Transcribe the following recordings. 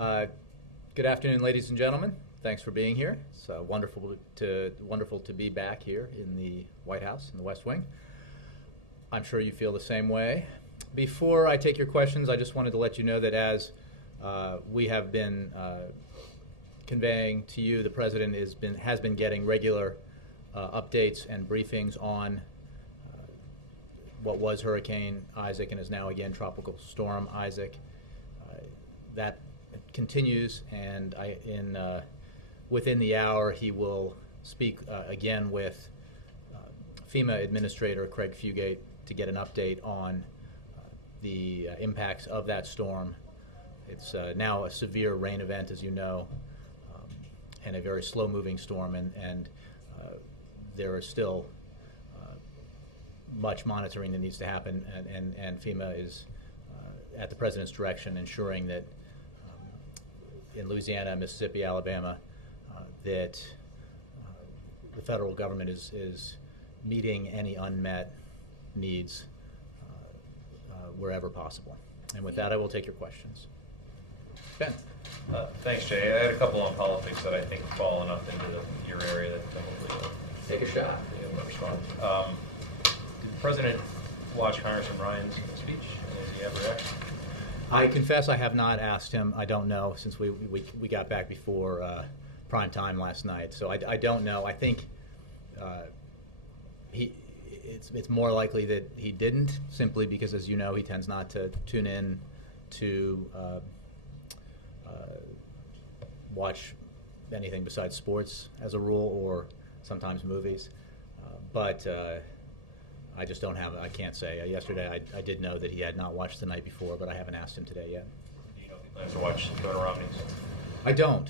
Uh, Good afternoon, ladies and gentlemen. Thanks for being here. It's wonderful to be back here in the White House, in the West Wing. I'm sure you feel the same way. Before I take your questions, I just wanted to let you know that as we have been conveying to you, the President has been getting regular updates and briefings on what was Hurricane Isaac and is now again Tropical Storm Isaac. That continues, and within the hour he will speak again with FEMA Administrator Craig Fugate to get an update on the impacts of that storm. It's now a severe rain event, as you know, and a very slow-moving storm, and there is still much monitoring that needs to happen, and FEMA is, at the President's direction, ensuring that in Louisiana, Mississippi, Alabama, that the federal government is meeting any unmet needs wherever possible. And with that, I will take your questions. Ben. Thanks, Jay. I had a couple on politics that I think fall enough into your area that hopefully Take a shot. You'll respond. Did the President watch Congressman Ryan's speech? And does he have a reaction? I confess I have not asked him. I don't know, since we got back before prime time last night. So I don't know. I think it's more likely that he didn't, simply because, as you know, he tends not to tune in to watch anything besides sports as a rule, or sometimes movies. But I just don't have it. I can't say. Yesterday I did know that he had not watched the night before, but I haven't asked him today yet. Do you know if he plans to watch Governor Romney's? I don't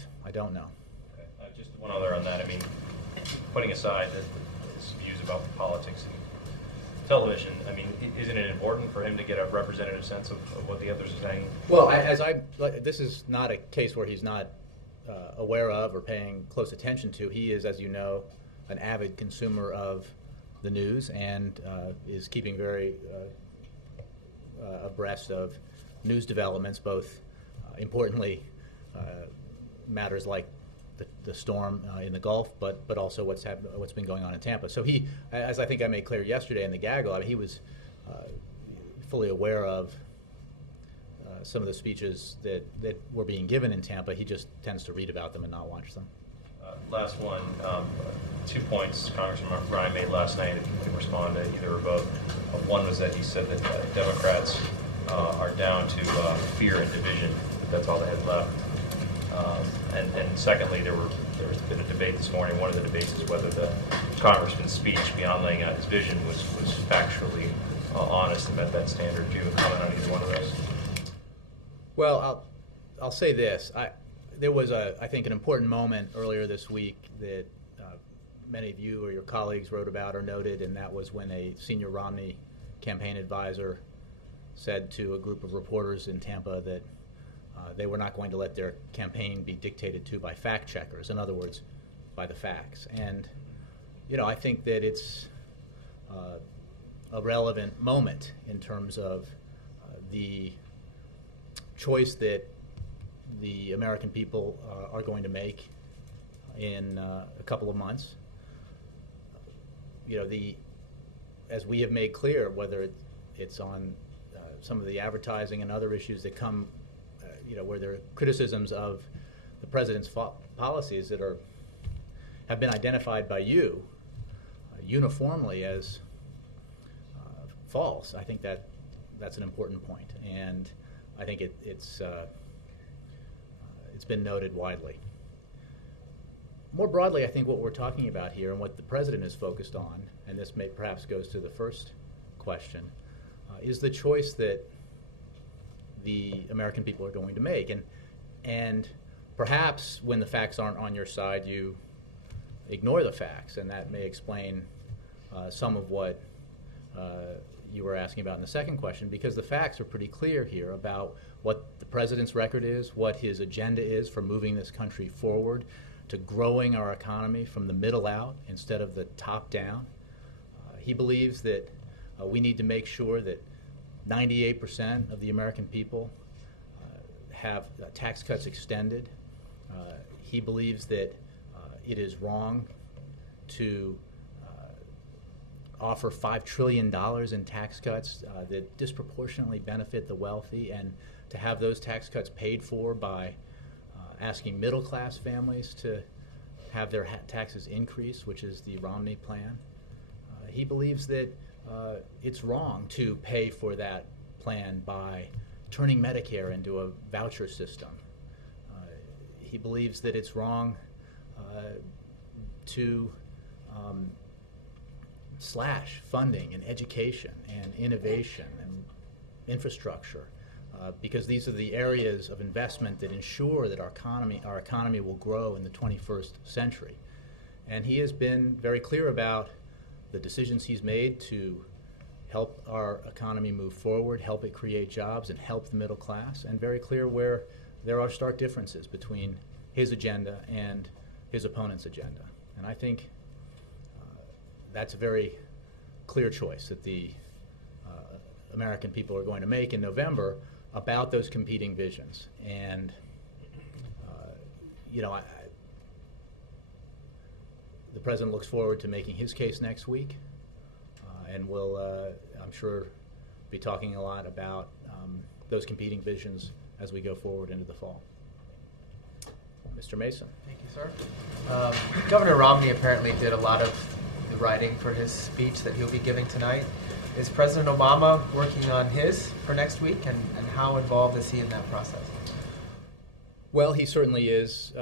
know. Okay. Just one other on that. I mean, putting aside his views about politics and television, I mean, isn't it important for him to get a representative sense of what the others are saying? Well, this is not a case where he's not aware of or paying close attention to. He is, as you know, an avid consumer of the news and is keeping very abreast of news developments, both importantly matters like the storm in the Gulf, but also what's been going on in Tampa. So he, as I think I made clear yesterday in the gaggle, I mean, he was fully aware of some of the speeches that were being given in Tampa. He just tends to read about them and not watch them. Last one, 2 points Congressman Ryan made last night, if you can respond to either or both. One was that he said that Democrats are down to fear and division. That's all they had left. And secondly, there's been a debate this morning. One of the debates is whether the congressman's speech, beyond laying out his vision, was factually honest and met that standard. Do you have a comment on either one of those? Well, I'll say this. There was, I think, an important moment earlier this week that many of you or your colleagues wrote about or noted, and that was when a senior Romney campaign advisor said to a group of reporters in Tampa that they were not going to let their campaign be dictated to by fact checkers. In other words, by the facts. And, you know, I think that it's a relevant moment in terms of the choice that the American people are going to make in a couple of months. You know, as we have made clear, whether it's on some of the advertising and other issues that come, you know, where there are criticisms of the president's policies that have been identified by you uniformly as false. I think that's an important point, and I think it's been noted widely. More broadly, I think what we're talking about here and what the president is focused on, and this may perhaps goes to the first question, is the choice that the American people are going to make. And perhaps when the facts aren't on your side, you ignore the facts, and that may explain some of what you were asking about in the second question, because the facts are pretty clear here about what the president's record is, what his agenda is for moving this country forward to growing our economy from the middle out instead of the top down. He believes that we need to make sure that 98% of the American people have tax cuts extended. He believes that it is wrong to offer $5 trillion in tax cuts that disproportionately benefit the wealthy, and to have those tax cuts paid for by asking middle-class families to have their taxes increase, which is the Romney plan. He believes that it's wrong to pay for that plan by turning Medicare into a voucher system. He believes that it's wrong to slash funding in education and innovation and infrastructure, because these are the areas of investment that ensure that our economy will grow in the 21st century. And he has been very clear about the decisions he's made to help our economy move forward, help it create jobs, and help the middle class, and very clear where there are stark differences between his agenda and his opponent's agenda. And I think that's a very clear choice that the American people are going to make in November about those competing visions. And the president looks forward to making his case next week, and we'll, I'm sure, be talking a lot about those competing visions as we go forward into the fall. Mr. Mason. Thank you, sir. Governor Romney apparently did a lot of the writing for his speech that he'll be giving tonight. Is President Obama working on his for next week, and how involved is he in that process? Well, he certainly is,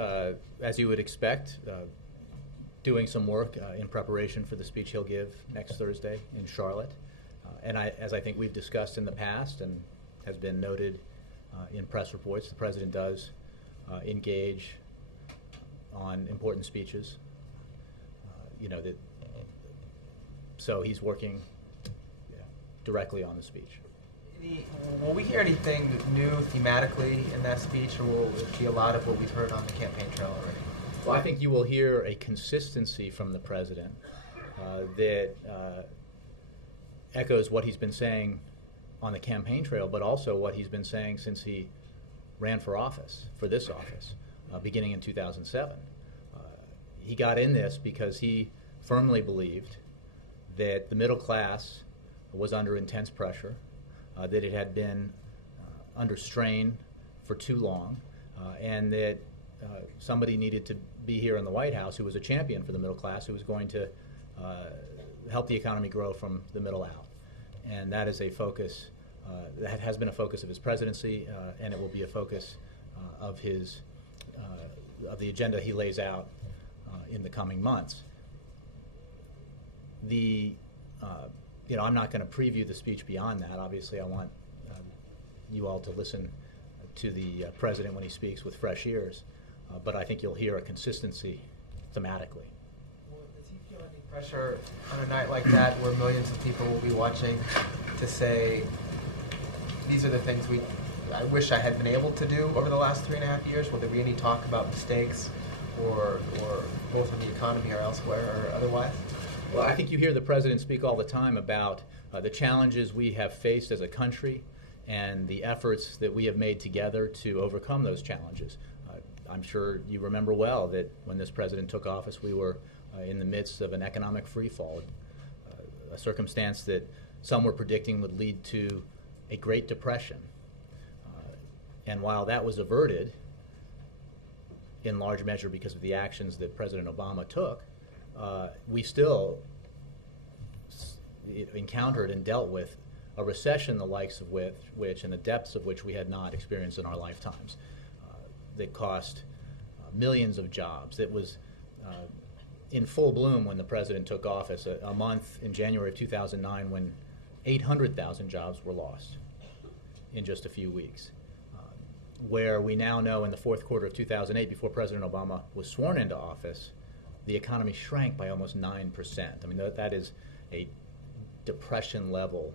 as you would expect, doing some work in preparation for the speech he'll give next Thursday in Charlotte. And as I think we've discussed in the past and has been noted in press reports, the president does engage on important speeches. So he's working directly on the speech. Will we hear anything new thematically in that speech, or will it be a lot of what we've heard on the campaign trail already? Well, I think you will hear a consistency from the president that echoes what he's been saying on the campaign trail, but also what he's been saying since he ran for this office, beginning in 2007. He got in this because he firmly believed that the middle class was under intense pressure, that it had been under strain for too long, and that somebody needed to be here in the White House who was a champion for the middle class, who was going to help the economy grow from the middle out. And that is a focus, that has been a focus of his presidency, and it will be a focus of the agenda he lays out in the coming months. I'm not going to preview the speech beyond that. Obviously, I want you all to listen to the president when he speaks with fresh ears. But I think you'll hear a consistency thematically. Well, does he feel any pressure on a night like that where millions of people will be watching to say, these are the things I wish I had been able to do over the last 3.5 years? Will there be any talk about mistakes or both in the economy or elsewhere or otherwise? Well, I think you hear the president speak all the time about the challenges we have faced as a country and the efforts that we have made together to overcome those challenges. I'm sure you remember well that when this president took office, we were in the midst of an economic freefall, a circumstance that some were predicting would lead to a Great Depression. And while that was averted, in large measure because of the actions that President Obama took, we still encountered and dealt with a recession the likes of which and the depths of which we had not experienced in our lifetimes. That cost millions of jobs. That was in full bloom when the president took office, a month in January of 2009 when 800,000 jobs were lost in just a few weeks. Where we now know in the fourth quarter of 2008, before President Obama was sworn into office, the economy shrank by almost 9%. I mean, that is a depression-level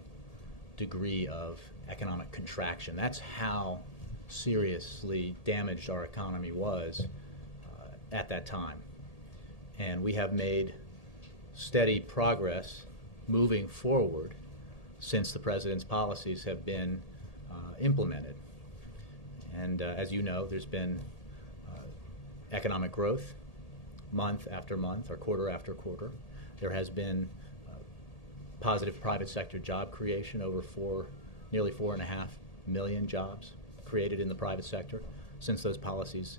degree of economic contraction. That's how seriously damaged our economy was at that time. And we have made steady progress moving forward since the president's policies have been implemented. And as you know, there's been economic growth month after month or quarter after quarter. There has been positive private sector job creation, nearly 4.5 million jobs created in the private sector since those policies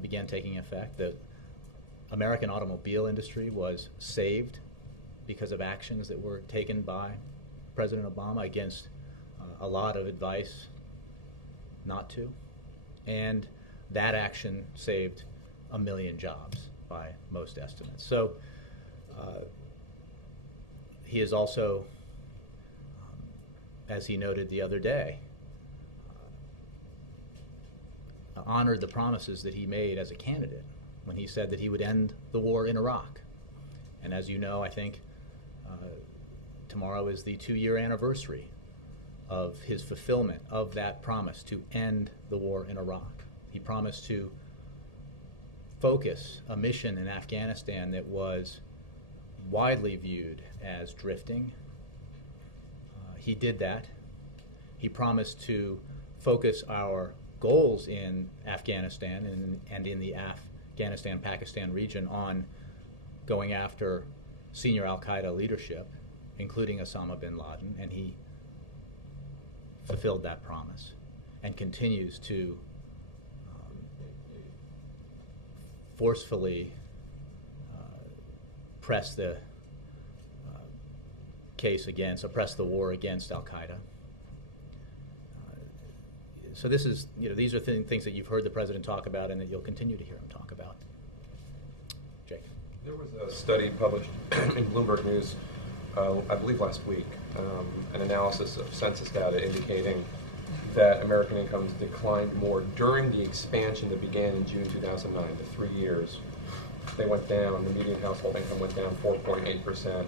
began taking effect. The American automobile industry was saved because of actions that were taken by President Obama against a lot of advice not to. And that action saved 1 million jobs by most estimates. So he is also, as he noted the other day, honored the promises that he made as a candidate when he said that he would end the war in Iraq. And as you know, I think tomorrow is the 2-year anniversary of his fulfillment of that promise to end the war in Iraq. He promised to focus a mission in Afghanistan that was widely viewed as drifting. He did that. He promised to focus our goals in Afghanistan and in the Afghanistan-Pakistan region on going after senior al-Qaeda leadership, including Osama bin Laden, and he fulfilled that promise and continues to forcefully press the press the war against al-Qaeda. So this is, these are things that you've heard the president talk about and that you'll continue to hear him talk about. Jake. There was a study published in Bloomberg News, I believe last week, an analysis of census data indicating that American incomes declined more during the expansion that began in June 2009, the 3 years. They went down, the median household income went down 4.8%.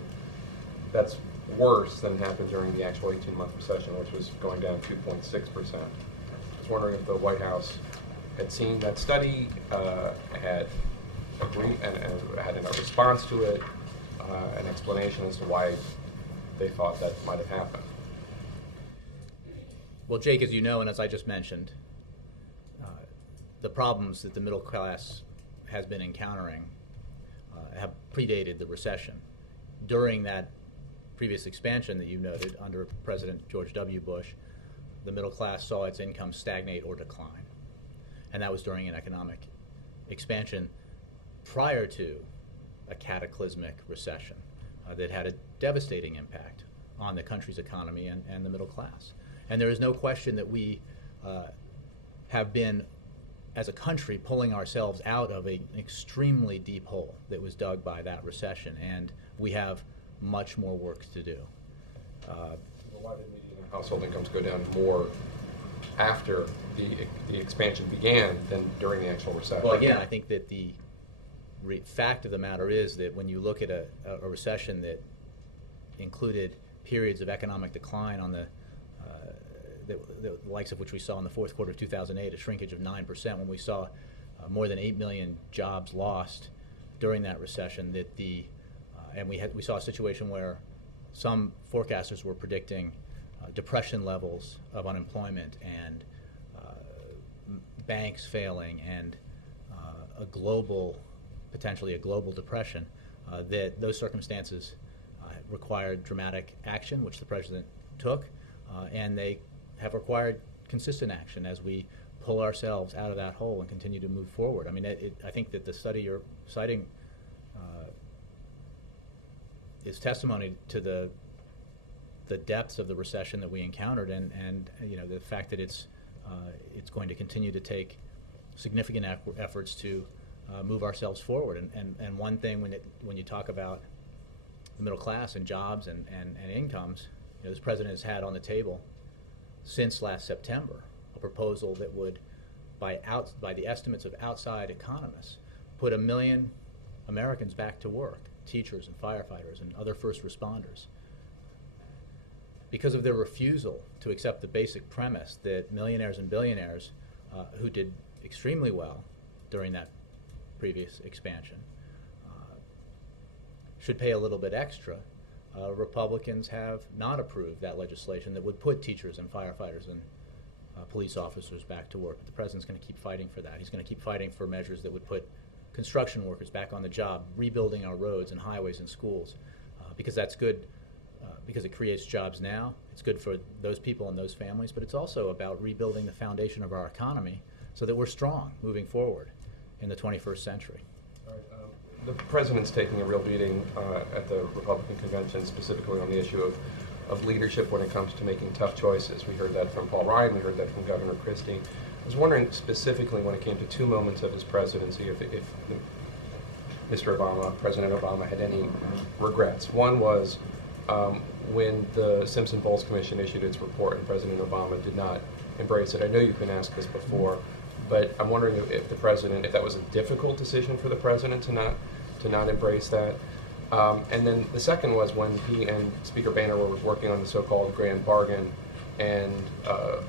That's worse than happened during the actual 18-month recession, which was going down 2.6%. I was wondering if the White House had seen that study, had agreed and had a response to it, an explanation as to why they thought that might have happened. Well, Jake, as you know, and as I just mentioned, the problems that the middle class has been encountering have predated the recession. During that previous expansion that you noted under President George W. Bush, the middle class saw its income stagnate or decline. And that was during an economic expansion prior to a cataclysmic recession that had a devastating impact on the country's economy and the middle class. And there is no question that we have been, as a country, pulling ourselves out of an extremely deep hole that was dug by that recession, and we have much more work to do. Well, why did median household incomes go down more after the expansion began than during the actual recession? Well, again, I think that the fact of the matter is that when you look at a recession that included periods of economic decline on the likes of which we saw in the fourth quarter of 2008, a shrinkage of 9%, when we saw more than 8 million jobs lost during that recession, and we saw a situation where some forecasters were predicting depression levels of unemployment and banks failing and potentially a global depression, that those circumstances required dramatic action, which the president took, and they have required consistent action as we pull ourselves out of that hole and continue to move forward. I mean, I think that the study you're citing is testimony to the depths of the recession that we encountered, and the fact that it's going to continue to take significant efforts to move ourselves forward. And one thing when you talk about the middle class and jobs and incomes, this president has had on the table since last September a proposal that would, by the estimates of outside economists, put 1 million Americans back to work, teachers and firefighters and other first responders, because of their refusal to accept the basic premise that millionaires and billionaires who did extremely well during that previous expansion should pay a little bit extra. Republicans have not approved that legislation that would put teachers and firefighters and police officers back to work. But the president's going to keep fighting for that. He's going to keep fighting for measures that would put construction workers back on the job, rebuilding our roads and highways and schools, because that's good, because it creates jobs now. It's good for those people and those families, but it's also about rebuilding the foundation of our economy so that we're strong moving forward in the 21st century. All right, the president's taking a real beating at the Republican convention, specifically on the issue of leadership when it comes to making tough choices. We heard that from Paul Ryan, we heard that from Governor Christie. I was wondering specifically when it came to two moments of his presidency, if Mr. Obama, President Obama, had any regrets. One was when the Simpson-Bowles Commission issued its report and President Obama did not embrace it. I know you've been asked this before, but I'm wondering if the president, if that was a difficult decision for the president to not embrace that. And then the second was when he and Speaker Boehner were working on the so-called grand bargain, and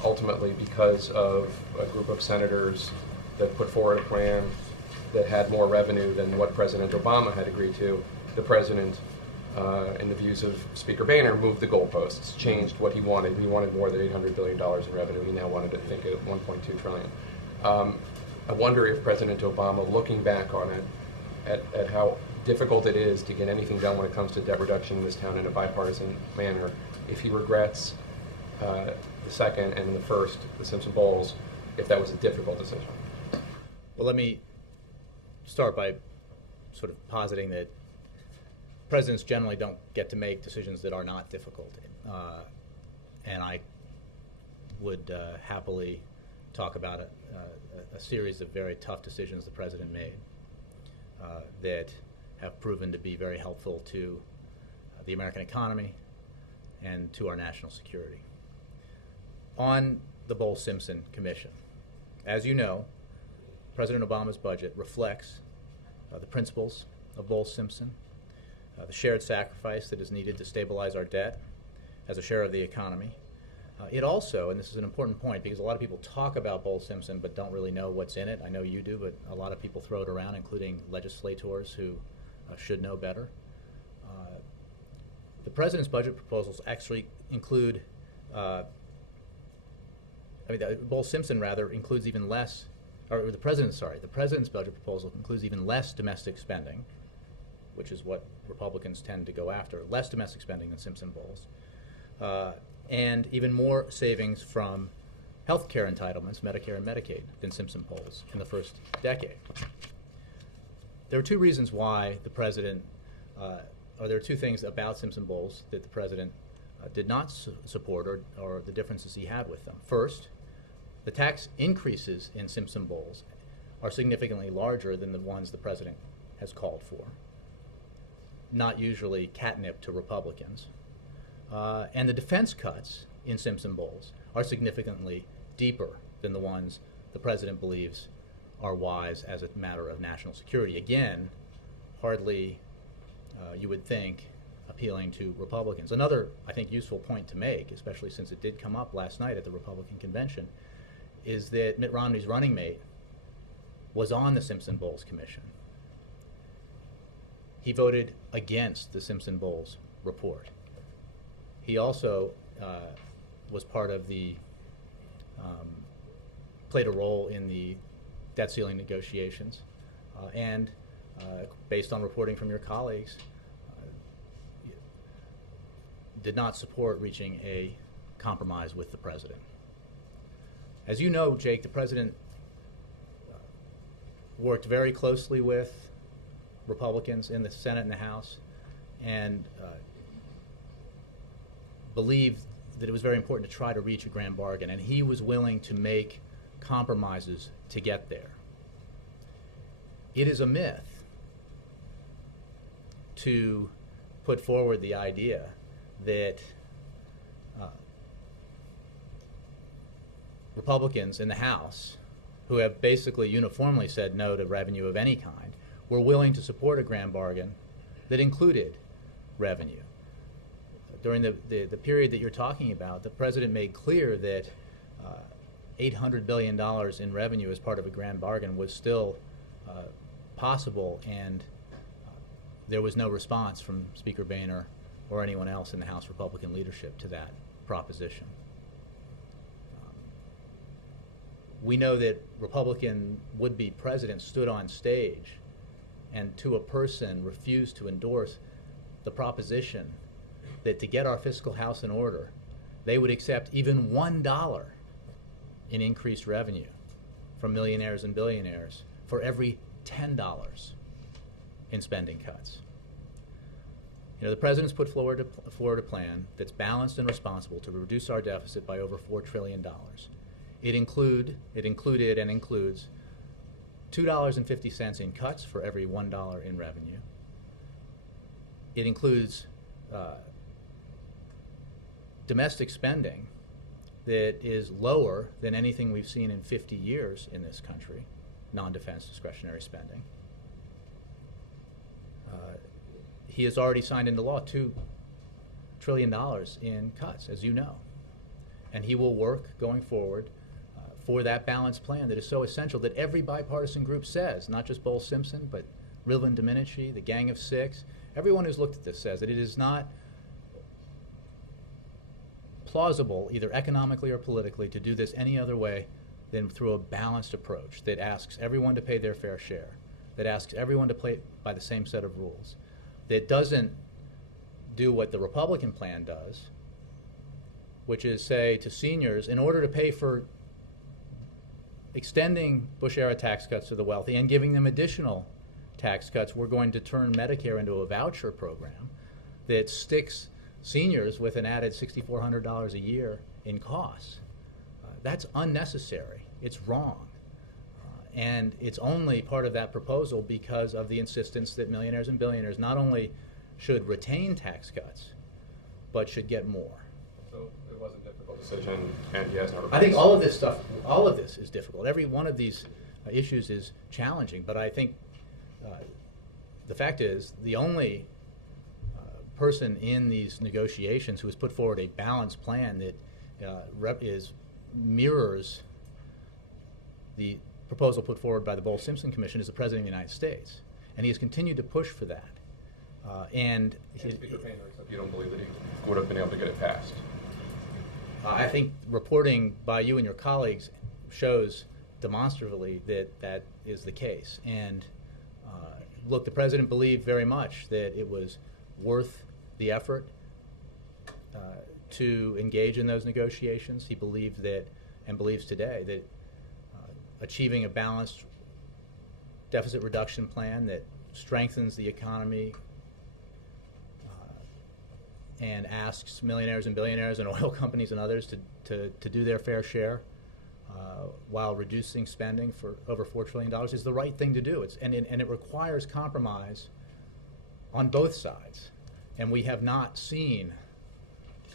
ultimately because of a group of senators that put forward a plan that had more revenue than what President Obama had agreed to, the president, in the views of Speaker Boehner, moved the goalposts, changed what he wanted. He wanted more than $800 billion in revenue. He now wanted to think of $1.2 trillion. I wonder if President Obama, looking back on it, at how difficult it is to get anything done when it comes to debt reduction in this town in a bipartisan manner, if he regrets the second and the first, the Simpson-Bowles, if that was a difficult decision. Well, let me start by sort of positing that presidents generally don't get to make decisions that are not difficult. And I would happily talk about a series of very tough decisions the president made that have proven to be very helpful to the American economy and to our national security. On the Bowles-Simpson Commission, as you know, President Obama's budget reflects the principles of Bowles-Simpson, the shared sacrifice that is needed to stabilize our debt as a share of the economy. It also, and this is an important point because a lot of people talk about Bowles-Simpson but don't really know what's in it. I know you do, but a lot of people throw it around, including legislators who should know better. The president's budget proposals actually include, Bowles-Simpson rather includes even less, or the president's budget proposal includes even less domestic spending, which is what Republicans tend to go after, less domestic spending than Simpson-Bowles, and even more savings from health care entitlements, Medicare and Medicaid, than Simpson-Bowles in the first decade. There are two reasons why the president, or there are two things about Simpson-Bowles that the president did not support, or the differences he had with them. First, the tax increases in Simpson-Bowles are significantly larger than the ones the president has called for, not usually catnip to Republicans. And the defense cuts in Simpson-Bowles are significantly deeper than the ones the president believes are wise as a matter of national security. Again, hardly, you would think, appealing to Republicans. Another, I think, useful point to make, especially since it did come up last night at the Republican convention, is that Mitt Romney's running mate was on the Simpson-Bowles Commission. He voted against the Simpson-Bowles report. He also was part of the, played a role in the debt ceiling negotiations, and based on reporting from your colleagues, did not support reaching a compromise with the president. As you know, Jake, the president worked very closely with Republicans in the Senate and the House, and believed that it was very important to try to reach a grand bargain, and he was willing to make compromises to get there. It is a myth to put forward the idea that Republicans in the House, who have basically uniformly said no to revenue of any kind, were willing to support a grand bargain that included revenue. During the period that you're talking about, the president made clear that $800 billion in revenue as part of a grand bargain was still possible, and there was no response from Speaker Boehner or anyone else in the House Republican leadership to that proposition. we know that Republican would-be presidents stood on stage and to a person refused to endorse the proposition that to get our fiscal house in order, they would accept even $1 in increased revenue from millionaires and billionaires for every $10 in spending cuts. You know, the president's put forward a plan that's balanced and responsible to reduce our deficit by over $4 trillion. It included and includes $2.50 in cuts for every $1 in revenue. It includes domestic spending that is lower than anything we've seen in 50 years in this country, non-defense discretionary spending. He has already signed into law $2 trillion in cuts, as you know. And he will work going forward for that balanced plan that is so essential that every bipartisan group says, not just Bowles-Simpson, but Rivlin Domenici, the Gang of Six, everyone who's looked at this says that it is not plausible, either economically or politically, to do this any other way than through a balanced approach that asks everyone to pay their fair share, that asks everyone to play by the same set of rules, that doesn't do what the Republican plan does, which is say to seniors, in order to pay for extending Bush-era tax cuts to the wealthy and giving them additional tax cuts, we're going to turn Medicare into a voucher program that sticks seniors with an added $6,400 a year in costs. That's unnecessary. It's wrong. And it's only part of that proposal because of the insistence that millionaires and billionaires not only should retain tax cuts, but should get more. So it was a difficult decision, and he has no regrets. I think all of this is difficult. Every one of these issues is challenging, but I think the fact is the only person in these negotiations who has put forward a balanced plan that mirrors the proposal put forward by the Bowles-Simpson Commission is the President of the United States. And he has continued to push for that. And Speaker Painter, except you don't believe that he would have been able to get it passed. I think reporting by you and your colleagues shows demonstratively that that is the case. And look, the President believed very much that it was worth the effort to engage in those negotiations. He believed that, and believes today, that achieving a balanced deficit reduction plan that strengthens the economy and asks millionaires and billionaires and oil companies and others to do their fair share while reducing spending for over $4 trillion is the right thing to do. And it requires compromise on both sides. And we have not seen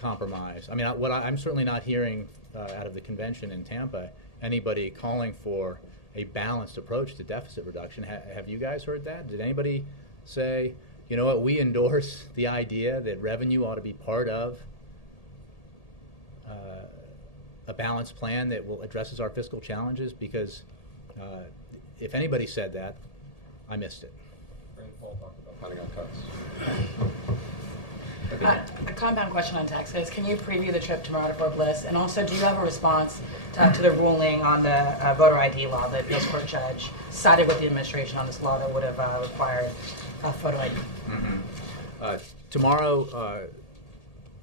compromise. I mean, I'm certainly not hearing out of the convention in Tampa anybody calling for a balanced approach to deficit reduction. Have you guys heard that? Did anybody say, you know what, we endorse the idea that revenue ought to be part of a balanced plan that addresses our fiscal challenges? Because if anybody said that, I missed it. Rand Paul talked about planning on cuts. A compound question on taxes. Can you preview the trip tomorrow to Fort Bliss? And also, do you have a response to the ruling on the voter ID law? The appeals court judge sided with the administration on this law that would have required a photo ID. Mm-hmm. Tomorrow,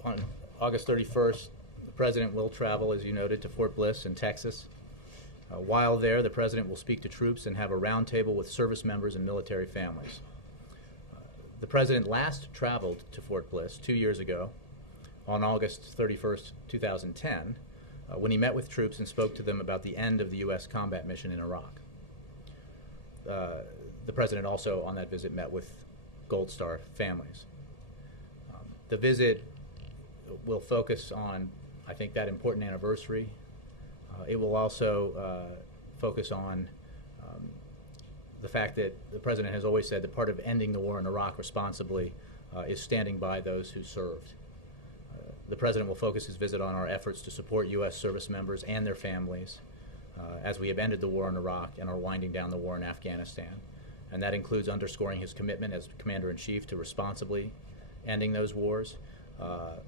on August 31st, the President will travel, as you noted, to Fort Bliss in Texas. While there, the President will speak to troops and have a roundtable with service members and military families. The President last traveled to Fort Bliss 2 years ago on August 31st, 2010, when he met with troops and spoke to them about the end of the U.S. combat mission in Iraq. The President also on that visit met with Gold Star families. The visit will focus on, I think, that important anniversary. It will also focus on the fact that the President has always said that part of ending the war in Iraq responsibly is standing by those who served. The President will focus his visit on our efforts to support U.S. service members and their families as we have ended the war in Iraq and are winding down the war in Afghanistan. And that includes underscoring his commitment as Commander-in-Chief to responsibly ending those wars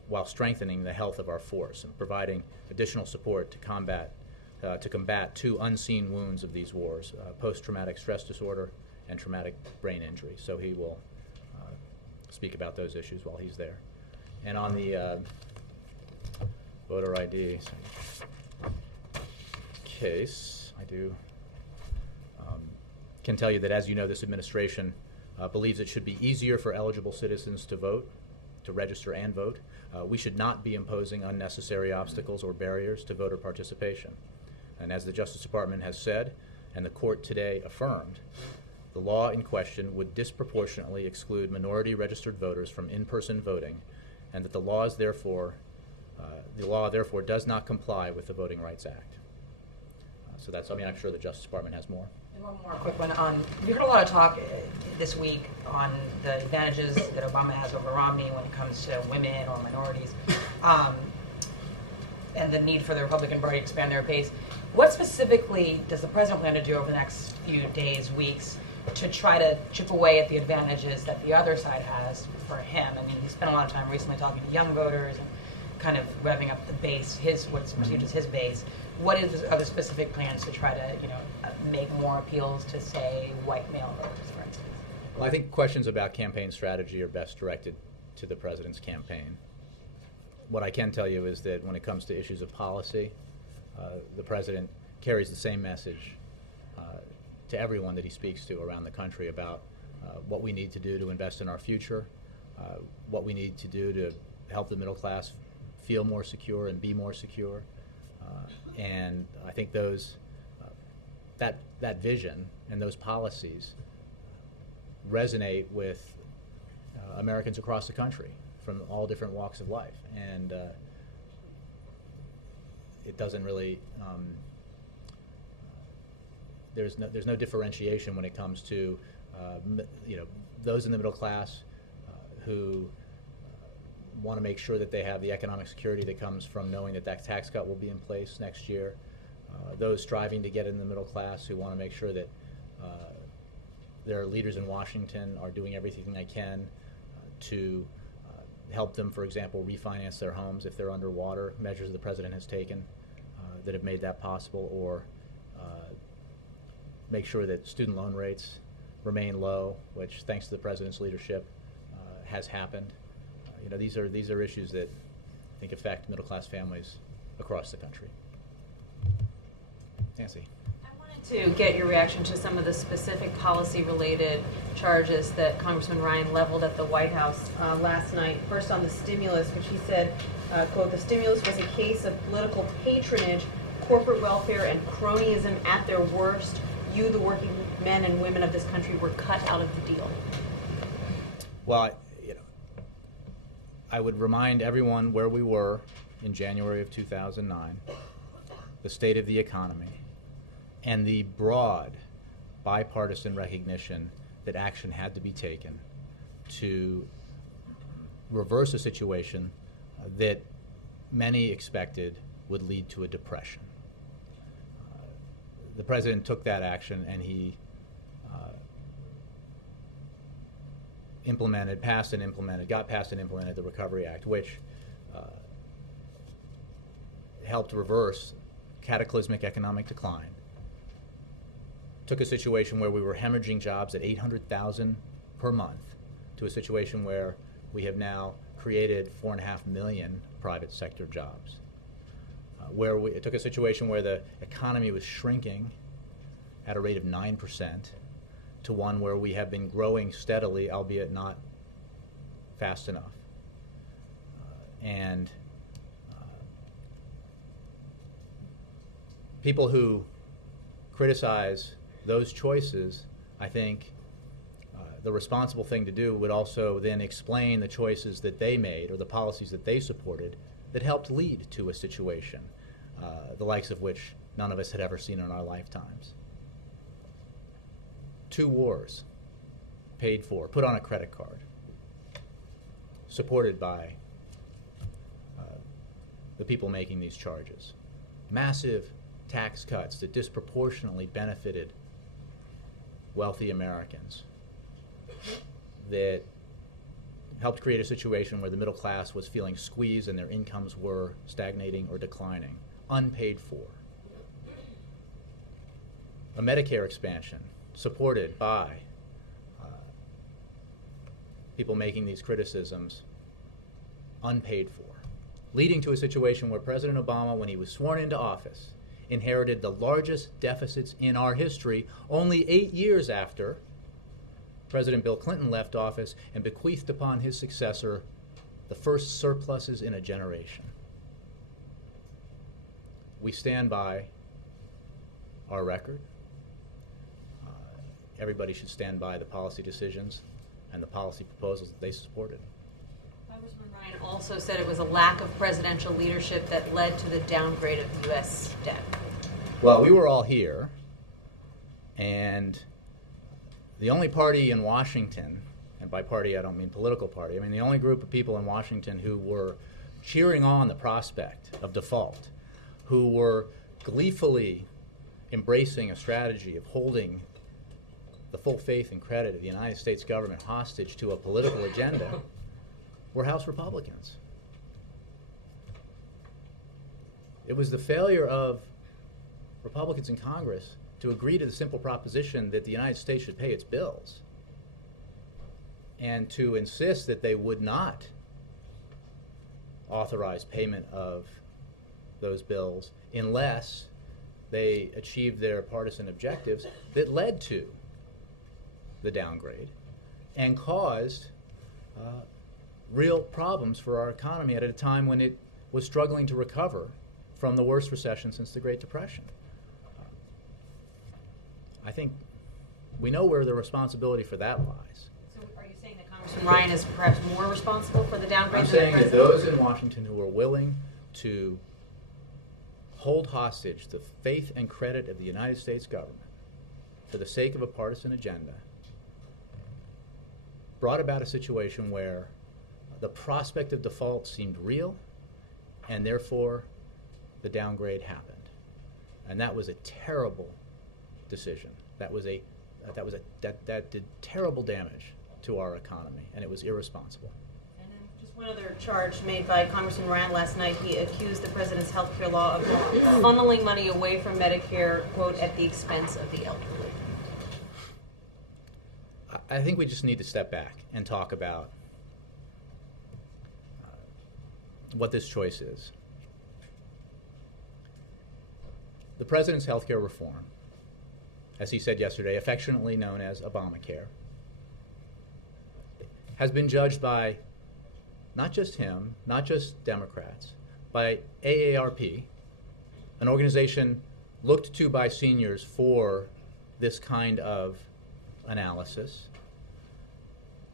while strengthening the health of our force and providing additional support to combat to combat two unseen wounds of these wars, post-traumatic stress disorder and traumatic brain injury. So he will speak about those issues while he's there. And on the voter ID case, I can tell you that, as you know, this administration believes it should be easier for eligible citizens to vote, to register and vote. We should not be imposing unnecessary obstacles or barriers to voter participation. And as the Justice Department has said, and the court today affirmed, the law in question would disproportionately exclude minority registered voters from in-person voting, and that the law therefore does not comply with the Voting Rights Act. So that's, I'm sure the Justice Department has more. And one more quick one. We heard a lot of talk this week on the advantages that Obama has over Romney when it comes to women or minorities, and the need for the Republican Party to expand their base. What specifically does the president plan to do over the next few days, weeks, to try to chip away at the advantages that the other side has for him? I mean, he spent a lot of time recently talking to young voters and kind of revving up the base, what's perceived as his base. What are the specific plans to try to, make more appeals to, say, white male voters, for instance? Well, I think questions about campaign strategy are best directed to the president's campaign. What I can tell you is that when it comes to issues of policy, the president carries the same message to everyone that he speaks to around the country about what we need to do to invest in our future, what we need to do to help the middle class feel more secure and be more secure. And I think that vision and those policies resonate with Americans across the country from all different walks of life. And it doesn't really, there's no differentiation when it comes to those in the middle class who want to make sure that they have the economic security that comes from knowing that that tax cut will be in place next year. Those striving to get in the middle class who want to make sure that their leaders in Washington are doing everything they can to help them, for example, refinance their homes if they're underwater, measures the president has taken that have made that possible, or make sure that student loan rates remain low, which, thanks to the president's leadership, has happened. These are issues that I think affect middle-class families across the country. Nancy. I wanted to get your reaction to some of the specific policy-related charges that Congressman Ryan leveled at the White House last night. First on the stimulus, which he said, quote, "The stimulus was a case of political patronage, corporate welfare, and cronyism at their worst. You, the working men and women of this country, were cut out of the deal." Well, I would remind everyone where we were in January of 2009, the state of the economy, and the broad bipartisan recognition that action had to be taken to reverse a situation that many expected would lead to a depression. The president took that action, and he got passed and implemented the Recovery Act, which helped reverse cataclysmic economic decline. Took a situation where we were hemorrhaging jobs at 800,000 per month to a situation where we have now created 4.5 million private sector jobs. It took a situation where the economy was shrinking at a rate of 9% to one where we have been growing steadily, albeit not fast enough. And people who criticize those choices, I think the responsible thing to do would also then explain the choices that they made or the policies that they supported that helped lead to a situation the likes of which none of us had ever seen in our lifetimes. 2 wars paid for, put on a credit card, supported by the people making these charges. Massive tax cuts that disproportionately benefited wealthy Americans, that helped create a situation where the middle class was feeling squeezed and their incomes were stagnating or declining, unpaid for. a Medicare expansion supported by people making these criticisms unpaid for, leading to a situation where President Obama, when he was sworn into office, inherited the largest deficits in our history only 8 years after President Bill Clinton left office and bequeathed upon his successor the first surpluses in a generation. We stand by our record. Everybody should stand by the policy decisions and the policy proposals that they supported. Congressman Ryan also said it was a lack of presidential leadership that led to the downgrade of U.S. debt. Well, we were all here, and the only party in Washington, and by party I don't mean political party, I mean the only group of people in Washington who were cheering on the prospect of default, who were gleefully embracing a strategy of holding the full faith and credit of the United States government hostage to a political agenda, were House Republicans. It was the failure of Republicans in Congress to agree to the simple proposition that the United States should pay its bills and to insist that they would not authorize payment of those bills unless they achieved their partisan objectives that led to the downgrade and caused real problems for our economy at a time when it was struggling to recover from the worst recession since the Great Depression. I think we know where the responsibility for that lies. So are you saying that Congressman Ryan is perhaps more responsible for the downgrade I'm than the saying that president? those in Washington who are willing to hold hostage the faith and credit of the United States government for the sake of a partisan agenda brought about a situation where the prospect of default seemed real, and therefore the downgrade happened. And that was a terrible decision. That did terrible damage to our economy, and it was irresponsible. And then just one other charge made by Congressman Ryan last night. He accused the president's health care law of funneling money away from Medicare, quote, at the expense of the elderly. I think we just need to step back and talk about what this choice is. The president's health care reform, as he said yesterday, affectionately known as Obamacare, has been judged by not just him, not just Democrats, by AARP, an organization looked to by seniors for this kind of analysis,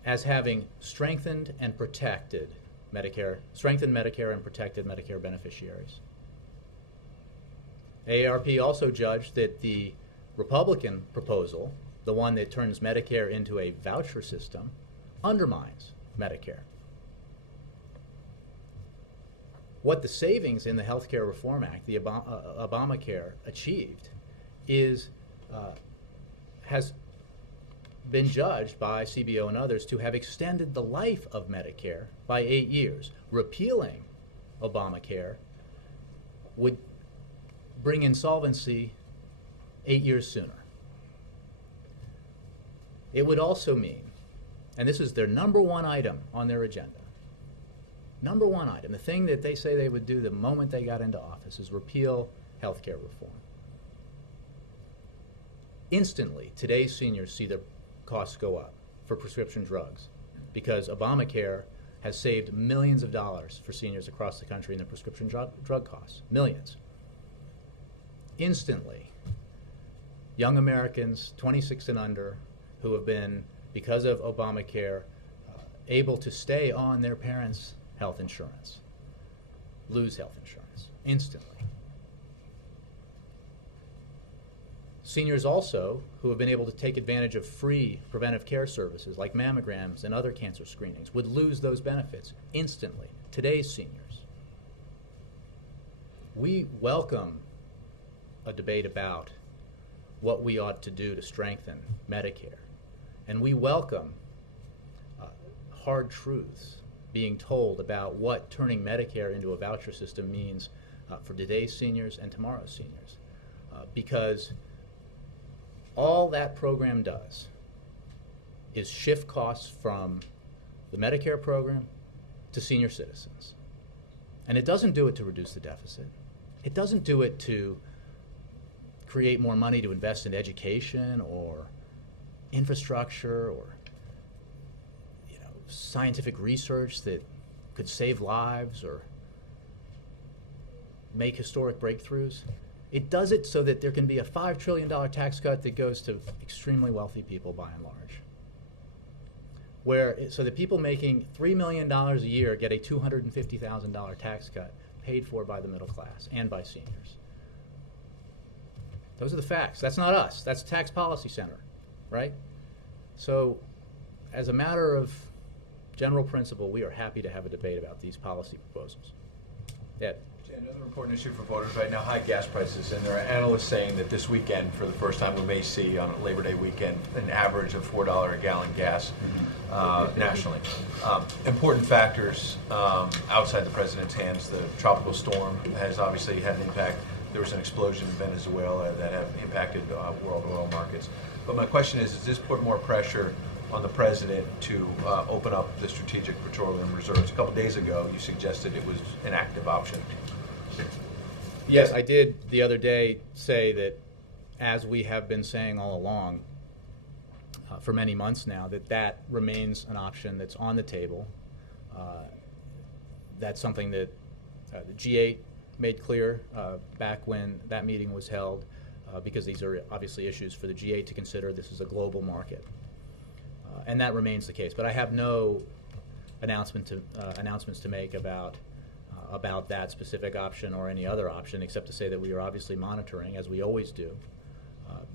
as having strengthened Medicare and protected Medicare beneficiaries. AARP also judged that the Republican proposal, the one that turns Medicare into a voucher system, undermines Medicare. What the savings in the Health Care Reform Act, the Obamacare, achieved has been judged by CBO and others to have extended the life of Medicare by 8 years. Repealing Obamacare would bring insolvency 8 years sooner. It would also mean, and this is their number one item on their agenda, number one item, the thing that they say they would do the moment they got into office is repeal health care reform. Instantly, today's seniors see their costs go up for prescription drugs because Obamacare has saved millions of dollars for seniors across the country in their prescription drug costs. Millions. Instantly, young Americans 26 and under who have been, because of Obamacare, able to stay on their parents' health insurance, lose health insurance instantly. Seniors also who have been able to take advantage of free preventive care services like mammograms and other cancer screenings would lose those benefits instantly. Today's seniors. We welcome a debate about what we ought to do to strengthen Medicare. And we welcome hard truths being told about what turning Medicare into a voucher system means for today's seniors and tomorrow's seniors. Because All that program does is shift costs from the Medicare program to senior citizens. And it doesn't do it to reduce the deficit. It doesn't do it to create more money to invest in education or infrastructure or scientific research that could save lives or make historic breakthroughs. It does it so that there can be a $5 trillion tax cut that goes to extremely wealthy people by and large. So the people making $3 million a year get a $250,000 tax cut paid for by the middle class and by seniors. Those are the facts. That's not us. That's Tax Policy Center, right? So as a matter of general principle, we are happy to have a debate about these policy proposals. Ed? Another important issue for voters right now, high gas prices, and there are analysts saying that this weekend, for the first time, we may see on Labor Day weekend an average of $4 a gallon gas nationally. Important factors outside the president's hands. The tropical storm has obviously had an impact. There was an explosion in Venezuela that have impacted world oil markets. But my question is, does this put more pressure on the president to open up the strategic petroleum reserves? A couple days ago, you suggested it was an active option. Yes, I did the other day say that, as we have been saying all along for many months now, that remains an option that's on the table. That's something that the G8 made clear back when that meeting was held, because these are obviously issues for the G8 to consider. This is a global market. And that remains the case. But I have no announcements to make about that specific option or any other option, except to say that we are obviously monitoring, as we always do,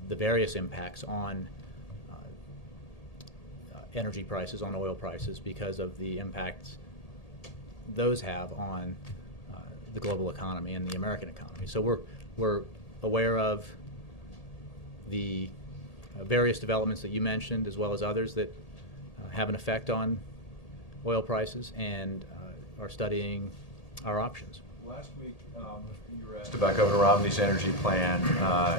the various impacts on energy prices, on oil prices, because of the impacts those have on the global economy and the American economy. So we're aware of the various developments that you mentioned, as well as others that have an effect on oil prices, and are studying our options. Last week, you were asked about Governor Romney's energy plan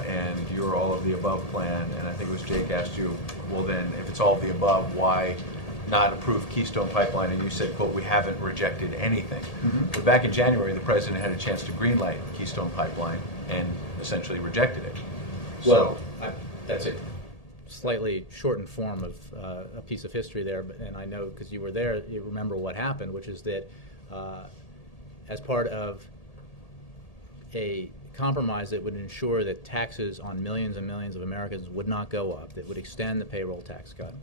and your all of the above plan, and I think it was Jake asked you, well then, if it's all of the above, why not approve Keystone Pipeline? And you said, quote, we haven't rejected anything. Mm-hmm. But back in January, the president had a chance to greenlight Keystone Pipeline and essentially rejected it. Well, that's it. Slightly shortened form of a piece of history there, and I know because you were there, you remember what happened, which is that as part of a compromise that would ensure that taxes on millions and millions of Americans would not go up, that would extend the payroll tax cut,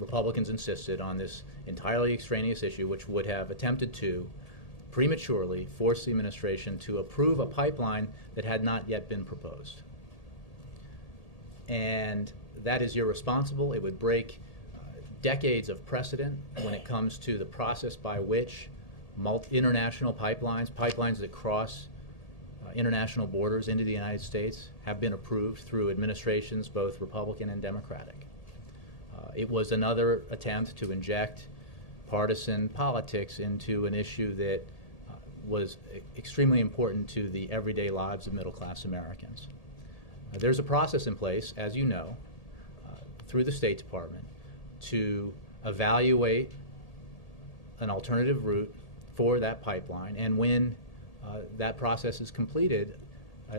Republicans insisted on this entirely extraneous issue, which would have attempted to prematurely force the administration to approve a pipeline that had not yet been proposed. And that is irresponsible. It would break decades of precedent when it comes to the process by which international pipelines that cross international borders into the United States, have been approved through administrations, both Republican and Democratic. It was another attempt to inject partisan politics into an issue that was extremely important to the everyday lives of middle-class Americans. There's a process in place, as you know, through the State Department to evaluate an alternative route for that pipeline, and when that process is completed,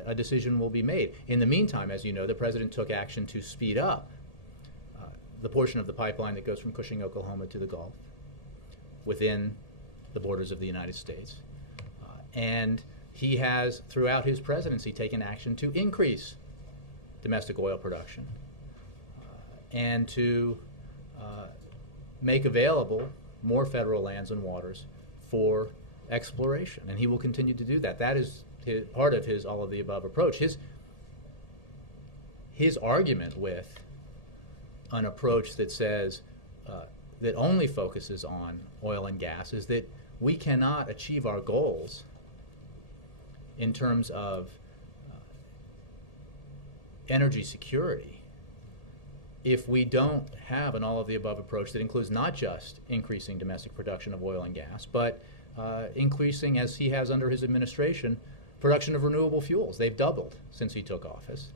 a decision will be made. In the meantime, as you know, the President took action to speed up the portion of the pipeline that goes from Cushing, Oklahoma to the Gulf within the borders of the United States. And he has, throughout his presidency, taken action to increase domestic oil production and to make available more federal lands and waters for exploration. And he will continue to do that. That is part of his all-of-the-above approach. His argument with an approach that says, that only focuses on oil and gas, is that we cannot achieve our goals in terms of energy security if we don't have an all-of-the-above approach that includes not just increasing domestic production of oil and gas, but increasing, as he has under his administration, production of renewable fuels. They've doubled since he took office.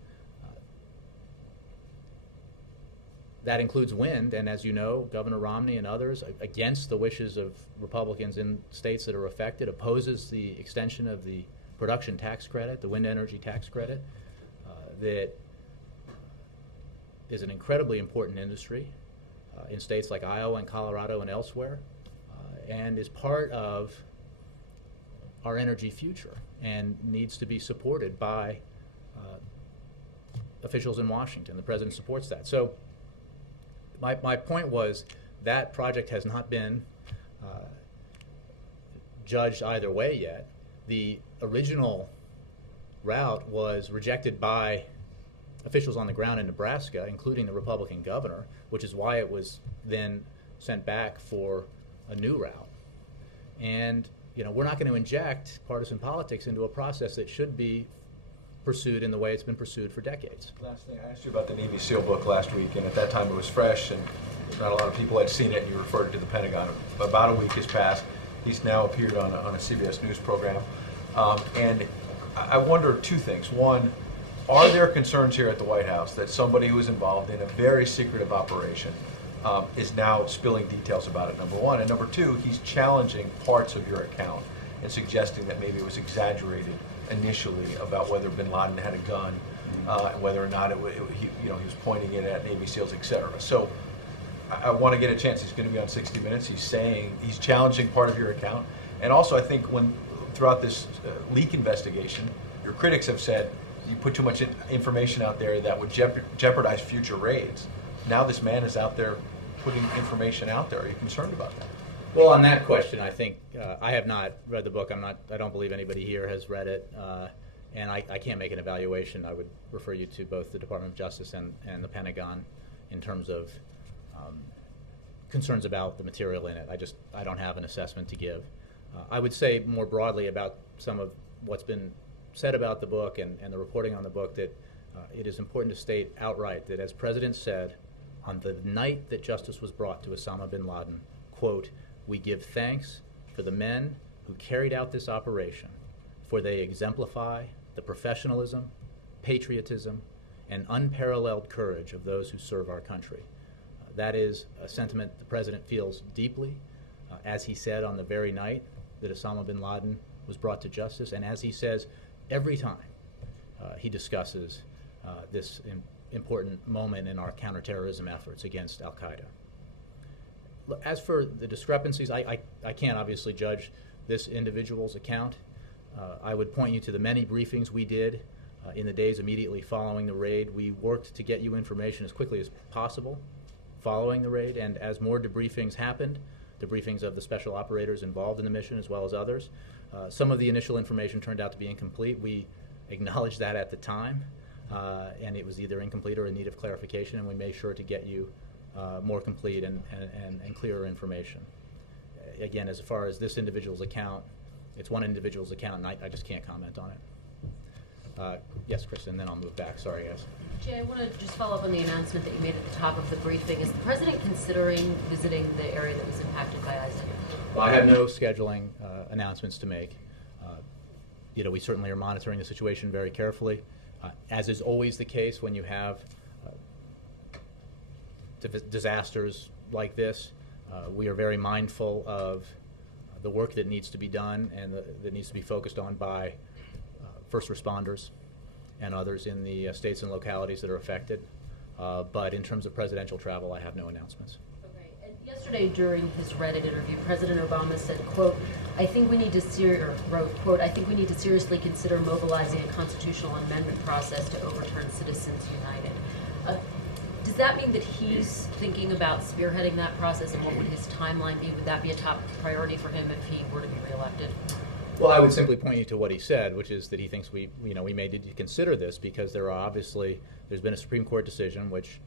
That includes wind, and as you know, Governor Romney and others, against the wishes of Republicans in states that are affected, opposes the extension of the production tax credit, the wind energy tax credit, that is an incredibly important industry in states like Iowa and Colorado and elsewhere, and is part of our energy future and needs to be supported by officials in Washington. The president supports that. So my point was that project has not been judged either way yet. The original route was rejected by officials on the ground in Nebraska, including the Republican governor, which is why it was then sent back for a new route. And we're not going to inject partisan politics into a process that should be pursued in the way it's been pursued for decades. Last thing, I asked you about the Navy SEAL book last week, and at that time it was fresh, and not a lot of people had seen it, and you referred to the Pentagon. About a week has passed. He's now appeared on a CBS News program. And I wonder two things. One, are there concerns here at the White House that somebody who was involved in a very secretive operation is now spilling details about it, number one? And number two, he's challenging parts of your account and suggesting that maybe it was exaggerated initially about whether bin Laden had a gun, and whether or not he was pointing it at Navy SEALs, etc. So I want to get a chance. He's going to be on 60 Minutes. He's challenging part of your account. And also, I think throughout this leak investigation, your critics have said you put too much information out there that would jeopardize future raids. Now this man is out there putting information out there. Are you concerned about that? Well, on that question, I think I have not read the book. I don't believe anybody here has read it, and I can't make an evaluation. I would refer you to both the Department of Justice and the Pentagon in terms of concerns about the material in it. I don't have an assessment to give. I would say more broadly about some of what's been said about the book and the reporting on the book that it is important to state outright that, as President said, on the night that justice was brought to Osama bin Laden, quote, "We give thanks for the men who carried out this operation, for they exemplify the professionalism, patriotism, and unparalleled courage of those who serve our country." That is a sentiment the President feels deeply, as he said on the very night that Osama bin Laden was brought to justice, and as he says every time he discusses this important moment in our counterterrorism efforts against al-Qaeda. As for the discrepancies, I can't obviously judge this individual's account. I would point you to the many briefings we did in the days immediately following the raid. We worked to get you information as quickly as possible following the raid, and as more debriefings happened, debriefings of the special operators involved in the mission as well as others, some of the initial information turned out to be incomplete. We acknowledged that at the time, and it was either incomplete or in need of clarification, and we made sure to get you more complete and clearer information. Again, as far as this individual's account, it's one individual's account, and I just can't comment on it. Yes, Kristen, then I'll move back. Sorry, guys. Jay, I want to just follow up on the announcement that you made at the top of the briefing. Is the President considering visiting the area that was impacted by Isaac? Well, I have no scheduling announcements to make. We certainly are monitoring the situation very carefully. As is always the case when you have disasters like this, we are very mindful of the work that needs to be done and that needs to be focused on by first responders and others in the states and localities that are affected. But in terms of presidential travel, I have no announcements. Okay. And yesterday during his Reddit interview, President Obama said, quote, I think we need to seriously consider mobilizing a constitutional amendment process to overturn Citizens United. Does that mean that he's thinking about spearheading that process, and what would his timeline be? Would that be a top priority for him if he were to be reelected? Well, I would simply point you to what he said, which is that he thinks we may need to consider this because there's been a Supreme Court decision which,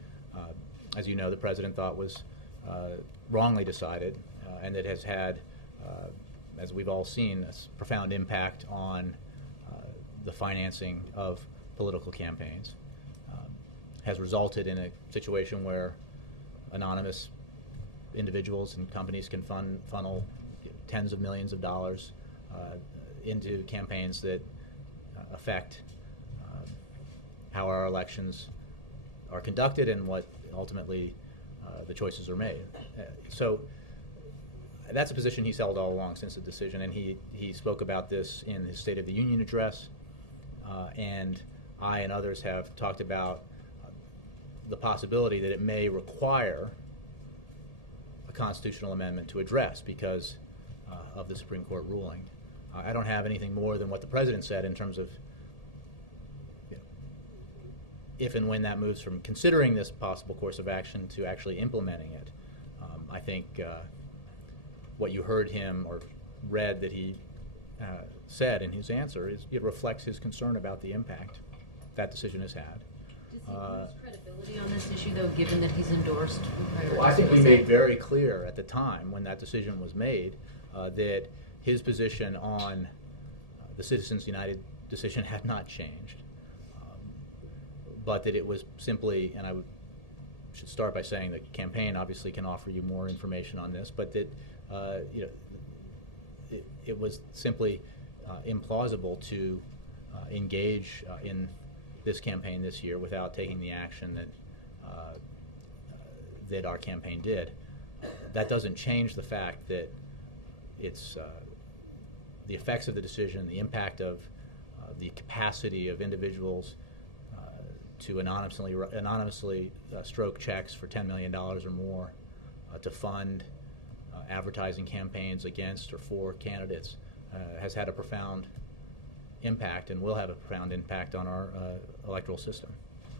as you know, the President thought was wrongly decided, and that has had, as we've all seen, a profound impact on the financing of political campaigns. Has resulted in a situation where anonymous individuals and companies can funnel tens of millions of dollars into campaigns that affect how our elections are conducted and what ultimately the choices are made. So that's a position he's held all along since the decision, and he spoke about this in his State of the Union address, and I and others have talked about the possibility that it may require a constitutional amendment to address because of the Supreme Court ruling. I don't have anything more than what the President said in terms of if and when that moves from considering this possible course of action to actually implementing it. I think what you heard him or read that he said in his answer is it reflects his concern about the impact that decision has had. Does he lose credibility on this issue, though, given that he's endorsed prior? Well, I think we made very clear at the time when that decision was made that his position on the Citizens United decision had not changed, but that it was simply, and should start by saying the campaign obviously can offer you more information on this, but that it was simply implausible to engage in this campaign this year without taking the action that our campaign did. That doesn't change the fact that it's the effects of the decision, the impact of the capacity of individuals to anonymously stroke checks for $10 million or more to fund advertising campaigns against or for candidates has had a profound impact and will have a profound impact on our electoral system.